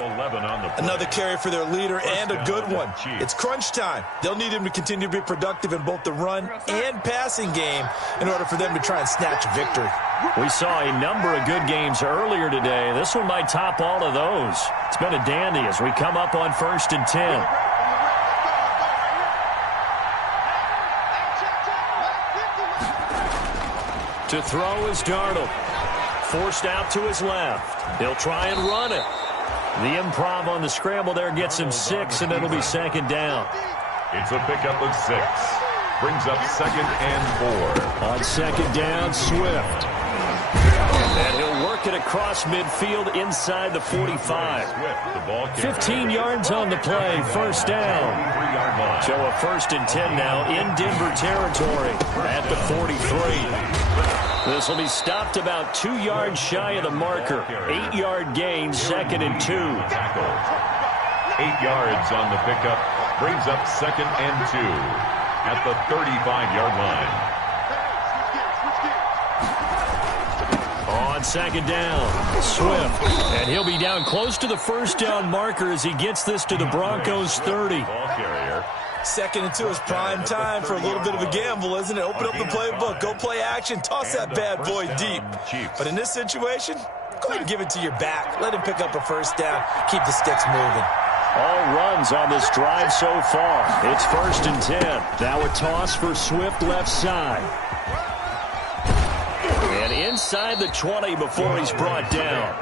Another carry for their leader and a good one. It's crunch time. They'll need him to continue to be productive in both the run and passing game in order for them to try and snatch a victory. We saw a number of good games earlier today. This one might top all of those. It's been a dandy as we come up on 1st and 10. To throw is Darnold. Forced out to his left. He'll try and run it. The improv on the scramble there gets him 6, and it'll be second down. It's a pickup of 6. Brings up 2nd and 4. On second down, Swift. And he'll work it across midfield inside the 45. 15 yards on the play, first down. So a 1st and 10 now in Denver territory at the 43. This will be stopped about 2 yards shy of the marker. 8-yard gain, 2nd and 2. 8 yards on the pickup. Brings up 2nd and 2 at the 35-yard line. On on second down. Swift. And he'll be down close to the first down marker as he gets this to the Broncos 30. Ball carrier. 2nd and 2 is prime time for a little bit of a gamble, isn't it? Open up the playbook, go play action, toss that bad boy deep. But in this situation, go ahead and give it to your back. Let him pick up a first down. Keep the sticks moving. All runs on this drive so far. It's 1st and 10. Now a toss for Swift left side. And inside the 20 before he's brought down.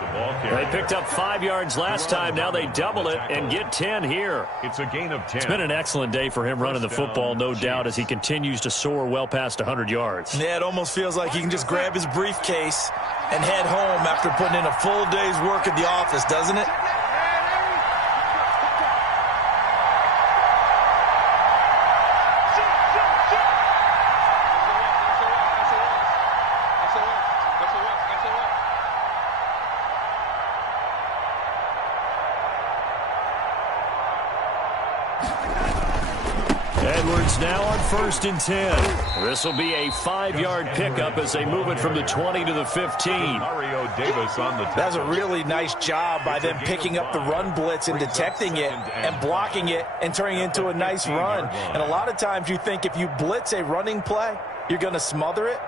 They picked up 5 yards last time. Now they double it and get 10 here. It's a gain of 10. It's been an excellent day for him running the football, no doubt, as he continues to soar well past 100 yards. Yeah, it almost feels like he can just grab his briefcase and head home after putting in a full day's work at the office, doesn't it? Now on 1st and 10. This will be a 5-yard pickup as they move it from the 20 to the 15. Mario Davis on the tackle. That's a really nice job by them picking up the run blitz and detecting it and blocking it and turning it into a nice run. And a lot of times you think if you blitz a running play, you're going to smother it.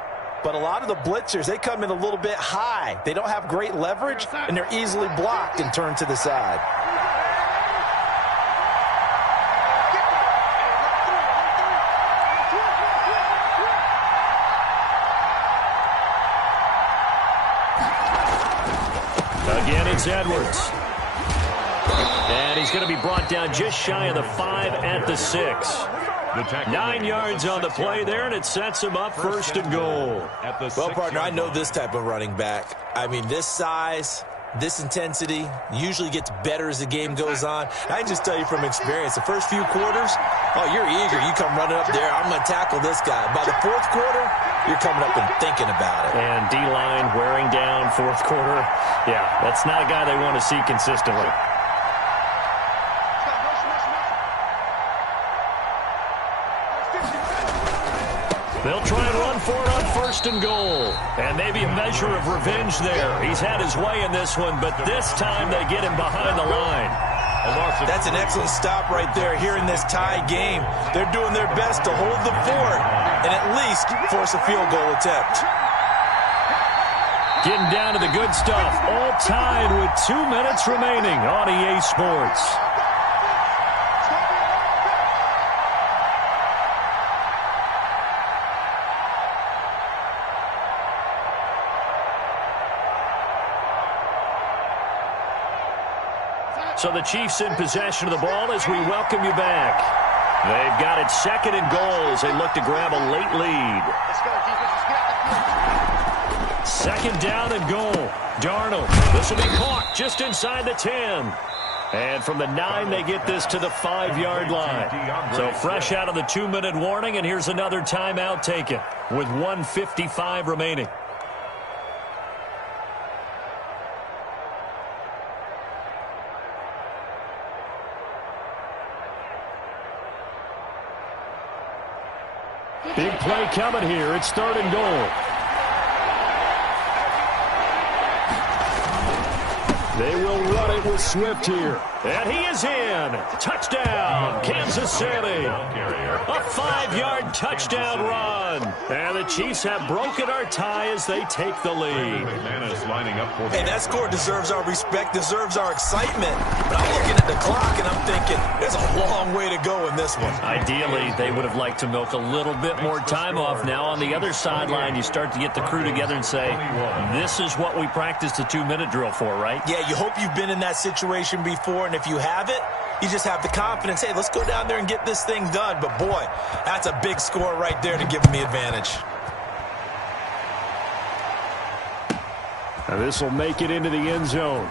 But a lot of the blitzers, they come in a little bit high. They don't have great leverage, and they're easily blocked and turned to the side. Again, it's Edwards. And he's going to be brought down just shy of the 5 at the 6. 9 yards on the play there, and it sets him up 1st and goal. Well, partner, I know this type of running back. I mean, this size, this intensity usually gets better as the game goes on. I can just tell you from experience, the first few quarters, oh, you're eager. You come running up there, I'm going to tackle this guy. By the 4th quarter, you're coming up and thinking about it. And D-line wearing down 4th quarter. Yeah, that's not a guy they want to see consistently. They'll try and run for it on 1st and goal. And maybe a measure of revenge there. He's had his way in this one, but this time they get him behind the line. That's an excellent stop right there here in this tie game. They're doing their best to hold the fort and at least force a field goal attempt. Getting down to the good stuff. All tied with 2 minutes remaining on EA Sports. So the Chiefs in possession of the ball as we welcome you back. They've got it 2nd and goal as they look to grab a late lead. 2nd down and goal. Darnold. This will be caught just inside the 10. And from the 9, they get this to the 5-yard line. So fresh out of the 2-minute warning, and here's another timeout taken with 1:55 remaining. Big play coming here. It's 3rd and goal. They will run it with Swift here. And he is in. Touchdown, Kansas City. A 5-yard touchdown run. And the Chiefs have broken our tie as they take the lead. Hey, that score deserves our respect, deserves our excitement. But I'm looking at the clock and I'm thinking there's a long way to go in this one. Ideally, they would have liked to milk a little bit more time off. Now on the other sideline, you start to get the crew together and say, this is what we practiced the 2-minute drill for, right? Yeah, you hope you've been in that situation before, and if you haven't, you just have the confidence, hey, let's go down there and get this thing done. But, boy, that's a big score right there to give them the advantage. Now this will make it into the end zone.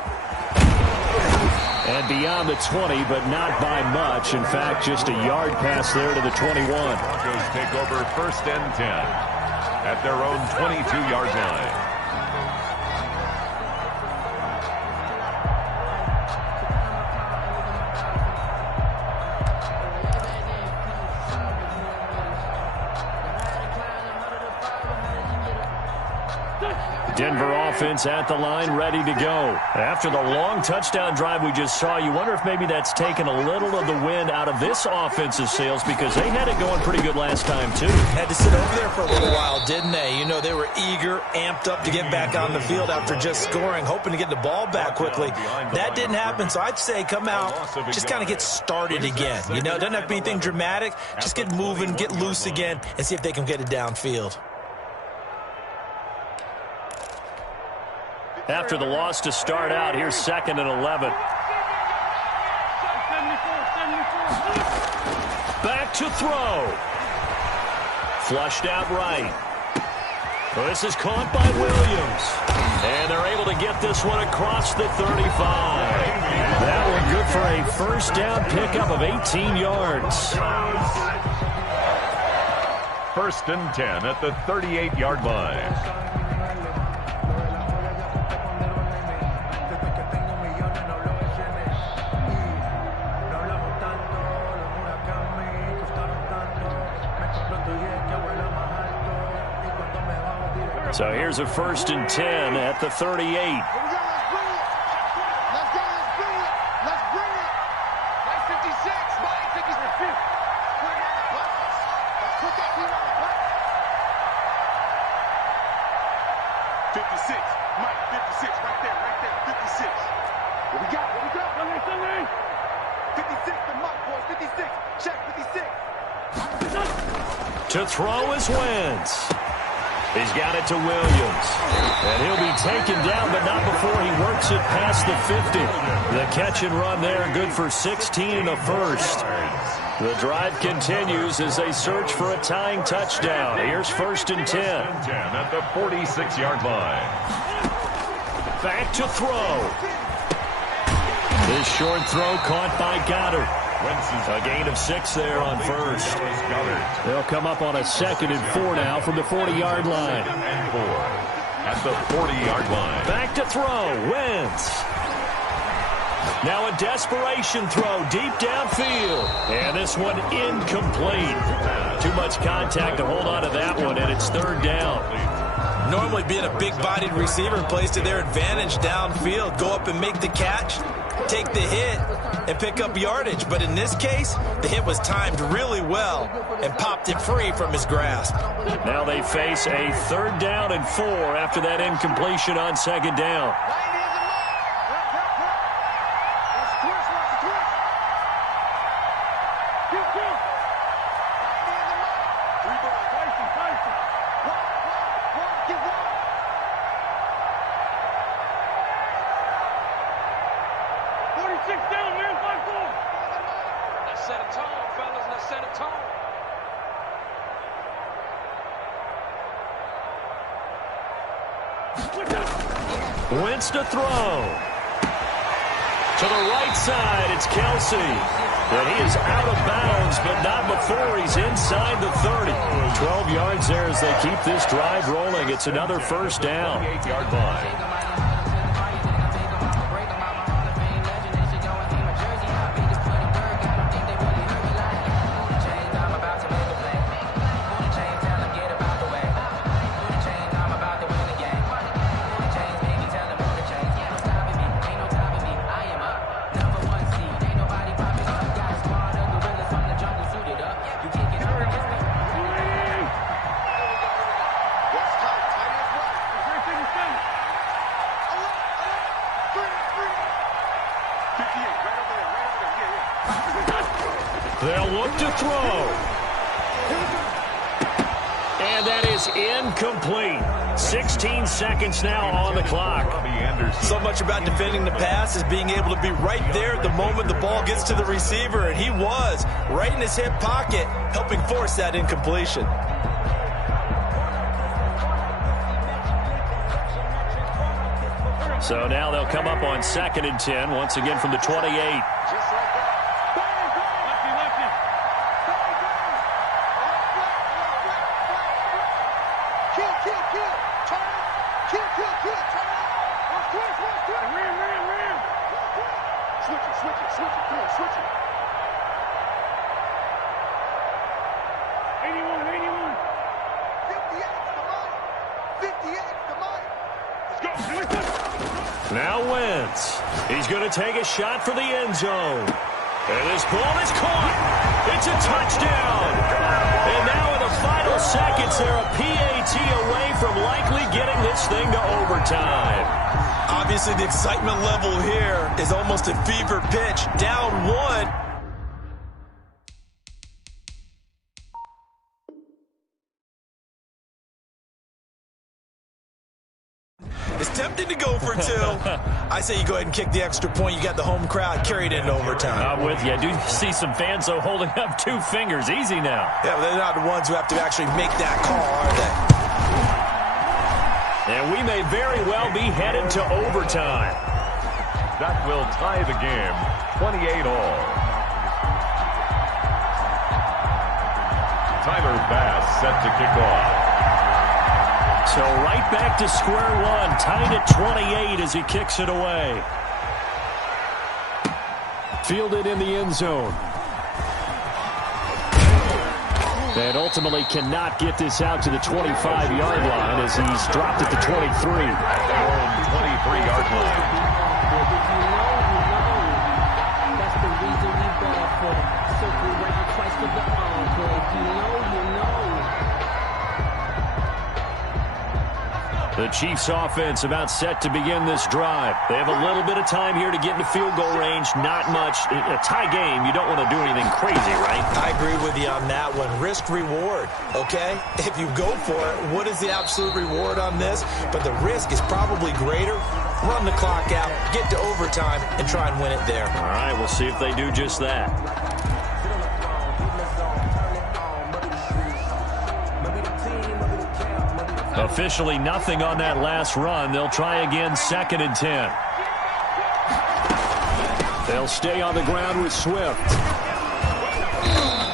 And beyond the 20, but not by much. In fact, just a yard pass there to the 21. Broncos take over 1st and 10 at their own 22-yard line. Denver offense at the line, ready to go. After the long touchdown drive we just saw, you wonder if maybe that's taken a little of the wind out of this offensive sails, because they had it going pretty good last time, too. Had to sit over there for a little while, didn't they? You know, they were eager, amped up to get back on the field after just scoring, hoping to get the ball back quickly. That didn't happen, so I'd say come out, just kind of get started again. You know, it doesn't have to be anything dramatic. Just get moving, get loose again, and see if they can get it downfield. After the loss to start out, here's 2nd and 11. Back to throw. Flushed out right. This is caught by Williams. And they're able to get this one across the 35. That one good for a first down pickup of 18 yards. 1st and 10 at the 38-yard line. So here's a 1st and 10 at the 38. Let's go, let's bring it. Let's bring it. Mike 56, Mike 56. Let's put that team on the back. 56, Mike 56, right there, 56. What we got? 56 to Mike, boys, 56. Check 56. To throw is Wentz. He's got it to Williams. And he'll be taken down, but not before he works it past the 50. The catch and run there, good for 16 in the first. The drive continues as they search for a tying touchdown. Here's 1st and 10. At the 46-yard line. Back to throw. This short throw caught by Goddard. A gain of 6 there on first. They'll come up on a 2nd and 4 now from the 40-yard line. And 4 at the 40-yard line. Back to throw. Wentz. Now a desperation throw deep downfield. And this one incomplete. Too much contact to hold on to that one, and it's 3rd down. Normally being a big-bodied receiver plays to their advantage downfield. Go up and make the catch, take the hit, and pick up yardage. But in this case, the hit was timed really well and popped it free from his grasp. Now they face a 3rd down and 4 after that incompletion on 2nd down. Wentz to throw. To the right side, it's Kelsey. And he is out of bounds, but not before he's inside the 30. 12 yards there as they keep this drive rolling. It's another 1st down. 8-yard line. They'll look to throw. And that is incomplete. 16 seconds now on the clock. So much about defending the pass is being able to be right there at the moment the ball gets to the receiver, and he was right in his hip pocket, helping force that incompletion. So now they'll come up on 2nd and 10, once again from the 28. Now Wentz. He's going to take a shot for the end zone. And this ball is caught. It's a touchdown. And now in the final seconds, they're a PAT away from likely getting this thing to overtime. Obviously, the excitement level here is almost a fever pitch. Down 1. It's tempting to go for 2. I say you go ahead and kick the extra point. You got the home crowd carried into overtime. I'm with you. I do see some fans, though, holding up 2 fingers. Easy now. Yeah, but they're not the ones who have to actually make that call, are they? And we may very well be headed to overtime. That will tie the game, 28-all. Tyler Bass set to kick off. So right back to square one, tied at 28 as he kicks it away. Fielded in the end zone. And ultimately cannot get this out to the 25-yard line as he's dropped at the 23. At their own 23-yard line. That's the reason we ball for. Circle round twice for the encore. If you know, you know. The Chiefs offense about set to begin this drive. They have a little bit of time here to get into field goal range. Not much. In a tie game, you don't want to do anything crazy, right? I agree with you on that one. Risk reward, okay? If you go for it, what is the absolute reward on this? But the risk is probably greater. Run the clock out, get to overtime, and try and win it there. All right, we'll see if they do just that. Officially nothing on that last run. They'll try again, 2nd and 10. They'll stay on the ground with Swift.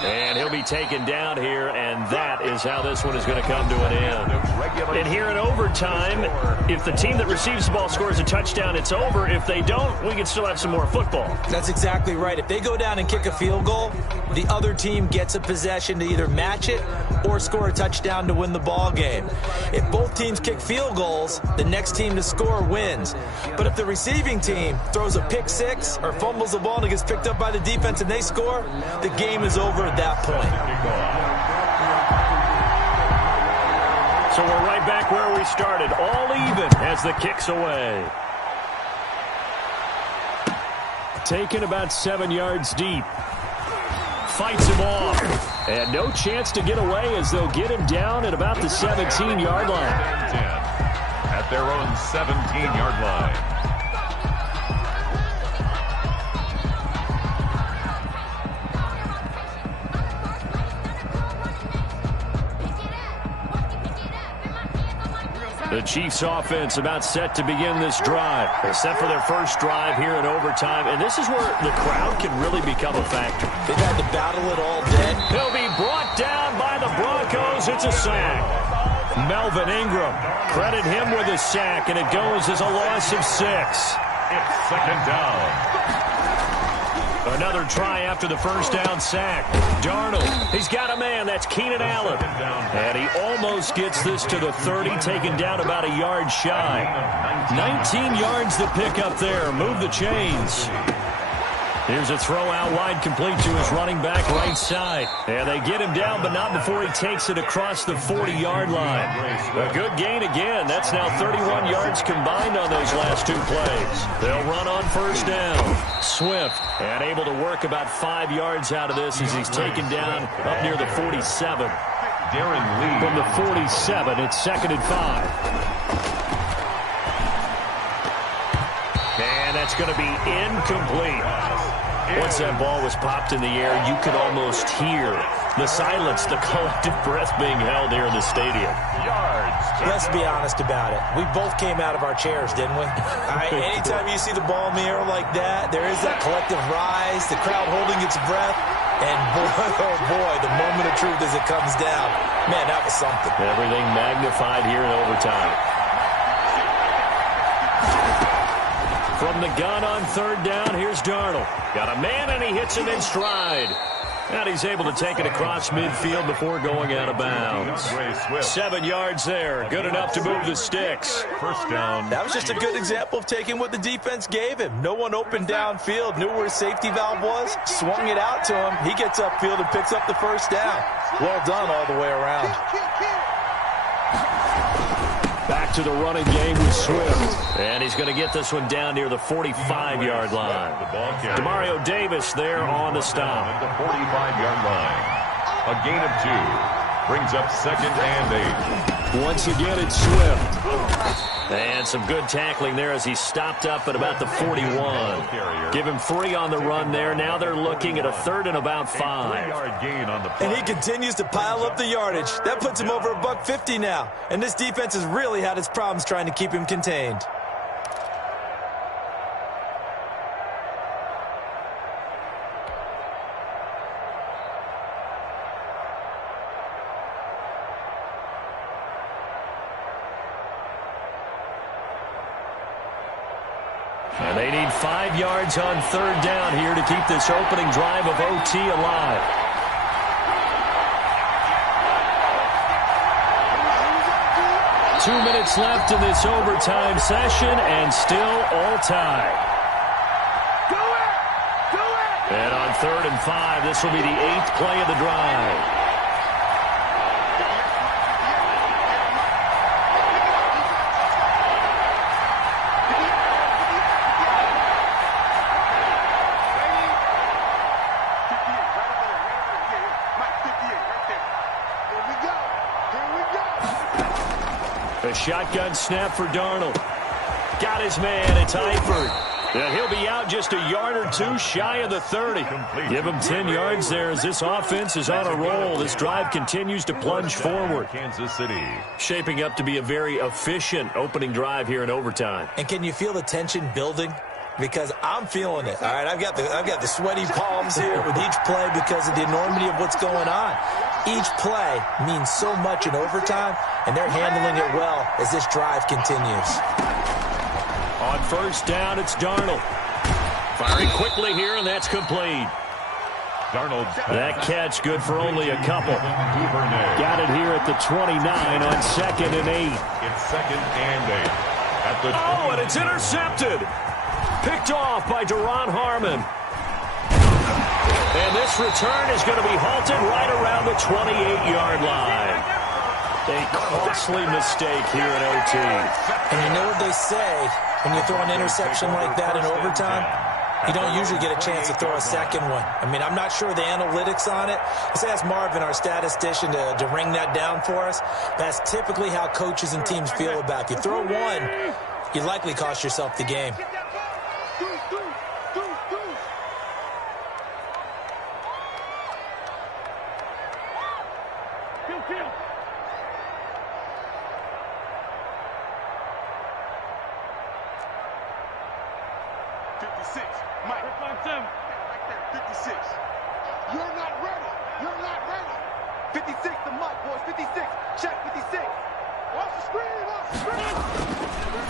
And he'll be taken down here, and that is how this one is going to come to an end. And here in overtime, if the team that receives the ball scores a touchdown, it's over. If they don't, we can still have some more football. That's exactly right. If they go down and kick a field goal, the other team gets a possession to either match it or score a touchdown to win the ball game. If both teams kick field goals, the next team to score wins. But if the receiving team throws a pick 6 or fumbles the ball and it gets picked up by the defense and they score, the game is over at that point. So we're right back where we started, all even as the kick's away. Taken about 7 yards deep. Fights him off. And no chance to get away as they'll get him down at about the 17-yard line. At their own 17-yard line. The Chiefs offense about set to begin this drive. They're set for their first drive here in overtime, and this is where the crowd can really become a factor. They've had to battle it all day. He'll be brought down by the Broncos. It's a sack. Melvin Ingram, credit him with a sack, and it goes as a loss of 6. It's 2nd down. Another try after the first down sack. Darnold, he's got a man. That's Keenan Allen. And he almost gets this to the 30, taken down about a yard shy. 19 yards to pick up there. Move the chains. Here's a throw out wide, complete to his running back right side. And they get him down, but not before he takes it across the 40-yard line. A good gain again. That's now 31 yards combined on those last 2 plays. They'll run on first down. Swift, and able to work about 5 yards out of this as he's taken down up near the 47. Darren Lee. From the 47, it's 2nd and 5. And that's going to be incomplete. Once that ball was popped in the air, you could almost hear the silence, the collective breath being held here in the stadium. Let's be honest about it. We both came out of our chairs, didn't we? Anytime you see the ball in the air like that, there is that collective rise, the crowd holding its breath, and boy, oh boy, the moment of truth as it comes down. Man, that was something. Everything magnified here in overtime. From the gun on 3rd down, here's Darnold. Got a man, and he hits him in stride. And he's able to take it across midfield before going out of bounds. 7 yards there. Good enough to move the sticks. First down. That was just a good example of taking what the defense gave him. No one open downfield, knew where his safety valve was, swung it out to him. He gets upfield and picks up the first down. Well done all the way around. Back to the running game with Swift. And he's going to get this one down near the 45-yard line. Demario Davis there on the stop. At the 45-yard line. A gain of 2. Brings up 2nd and 8. Once again, it's Swift. And some good tackling there as he stopped up at about the 41. Give him 3 on the run there. Now they're looking at a 3rd and about 5. And he continues to pile up the yardage. That puts him over $150 now. And this defense has really had its problems trying to keep him contained. And they need 5 yards on 3rd down here to keep this opening drive of OT alive. Two minutes left in this overtime session, and still all tied. And on 3rd and 5, this will be the 8th play of the drive. A shotgun snap for Darnold. Got his man. It's Eifert. And he'll be out just a yard or 2 shy of the 30. Give him 10 yards there as this offense is on a roll. This drive continues to plunge forward. Kansas City. Shaping up to be a very efficient opening drive here in overtime. And can you feel the tension building? Because I'm feeling it. All right, I've got the sweaty palms here with each play because of the enormity of what's going on. Each play means so much in overtime, and they're handling it well as this drive continues. On 1st down, it's Darnold. Firing quickly here, and that's complete. Darnold. That catch good for only a couple. Got it here at the 29 on 2nd and 8. It's 2nd and 8. At the and it's intercepted. Picked off by Duron Harmon. And this return is going to be halted right around the 28-yard line. A costly mistake here in OT. And you know what they say, when you throw an interception like that in overtime, you don't usually get a chance to throw a second one. I mean, I'm not sure the analytics on it. Let's ask Marvin, our statistician, to ring that down for us. That's typically how coaches and teams feel about it. If you throw one, you likely cost yourself the game.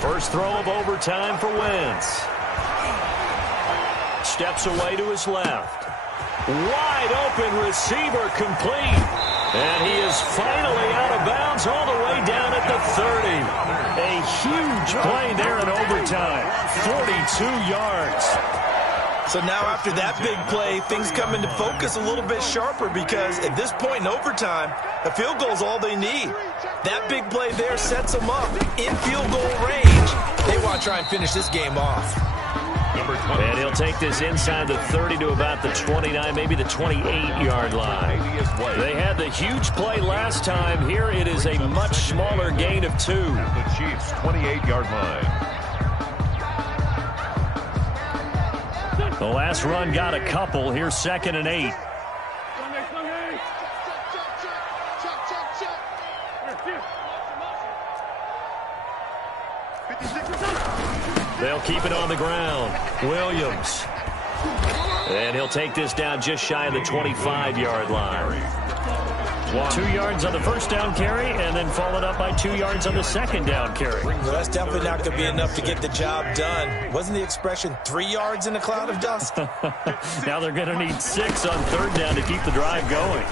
First throw of overtime for Wentz. Steps away to his left. Wide open receiver complete. And he is finally out of bounds all the way down at the 30. A huge play there in overtime. 42 yards. So now after that big play, things come into focus a little bit sharper because at this point in overtime, a field goal is all they need. That big play there sets them up in field goal range. They want to try and finish this game off. And he'll take this inside the 30 to about the 29, maybe the 28-yard line. They had the huge play last time. Here it is a much smaller gain of 2. The Chiefs' 28-yard line. The last run got a couple. Here's 2nd and 8. They'll keep it on the ground. Williams. And he'll take this down just shy of the 25-yard line. 2 yards on the first down carry, and then followed up by 2 yards on the second down carry. Well, that's definitely not going to be enough to get the job done. Wasn't the expression 3 yards in a cloud of dust? Now they're going to need 6 on third down to keep the drive going.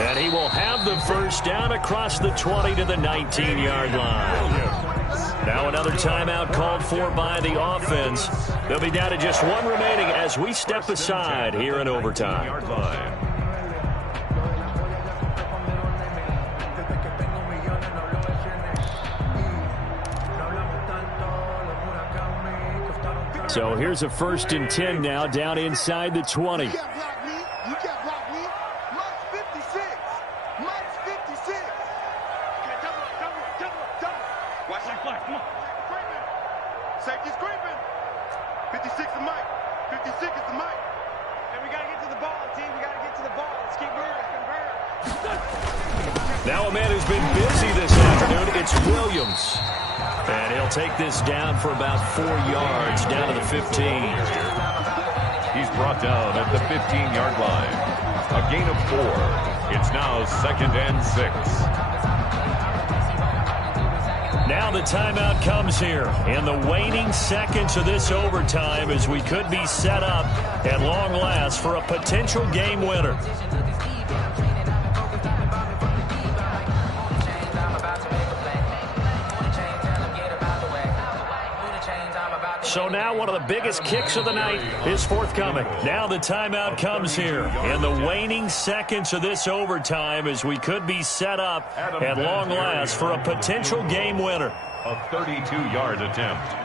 And he will have the first down across the 20 to the 19-yard line. Now another timeout called for by the offense. They'll be down to just 1 remaining as we step aside here in overtime. So here's a 1st and 10 now down inside the 20. Safety's creeping. 56 is Mike. 56 is the Mike. And we got to get to the ball, team. We got to get to the ball. Let's keep moving. Now a man who's been busy this afternoon, it's Williams. And he'll take this down for about 4 yards, down to the 15. He's brought down at the 15-yard line. A gain of 4. It's now 2nd and 6. Now the timeout comes here in the waning seconds of this overtime as we could be set up at long last for a potential game winner. So now one of the biggest kicks of the night is forthcoming. Now the timeout comes here in the waning seconds of this overtime as we could be set up at long last for a potential game winner. A 32-yard attempt.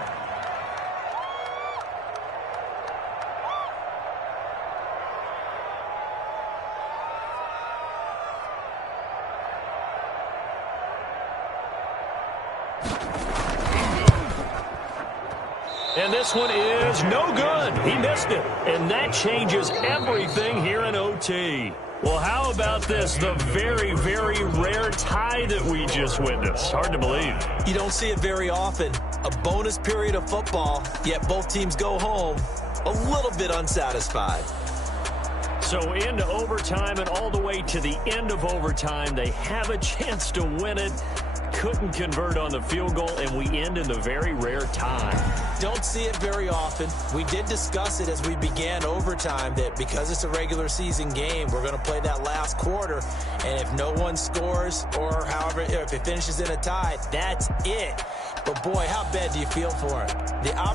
And this one is no good. He missed it. And that changes everything here in OT. Well, how about this? The very, very rare tie that we just witnessed. Hard to believe. You don't see it very often. A bonus period of football, yet both teams go home a little bit unsatisfied. So into overtime and all the way to the end of overtime, they have a chance to win it. Couldn't convert on the field goal, and we end in the very rare tie. Don't see it very often. We did discuss it as we began overtime that because it's a regular season game, we're going to play that last quarter, and if no one scores or however, if it finishes in a tie, that's it. But boy, how bad do you feel for it? The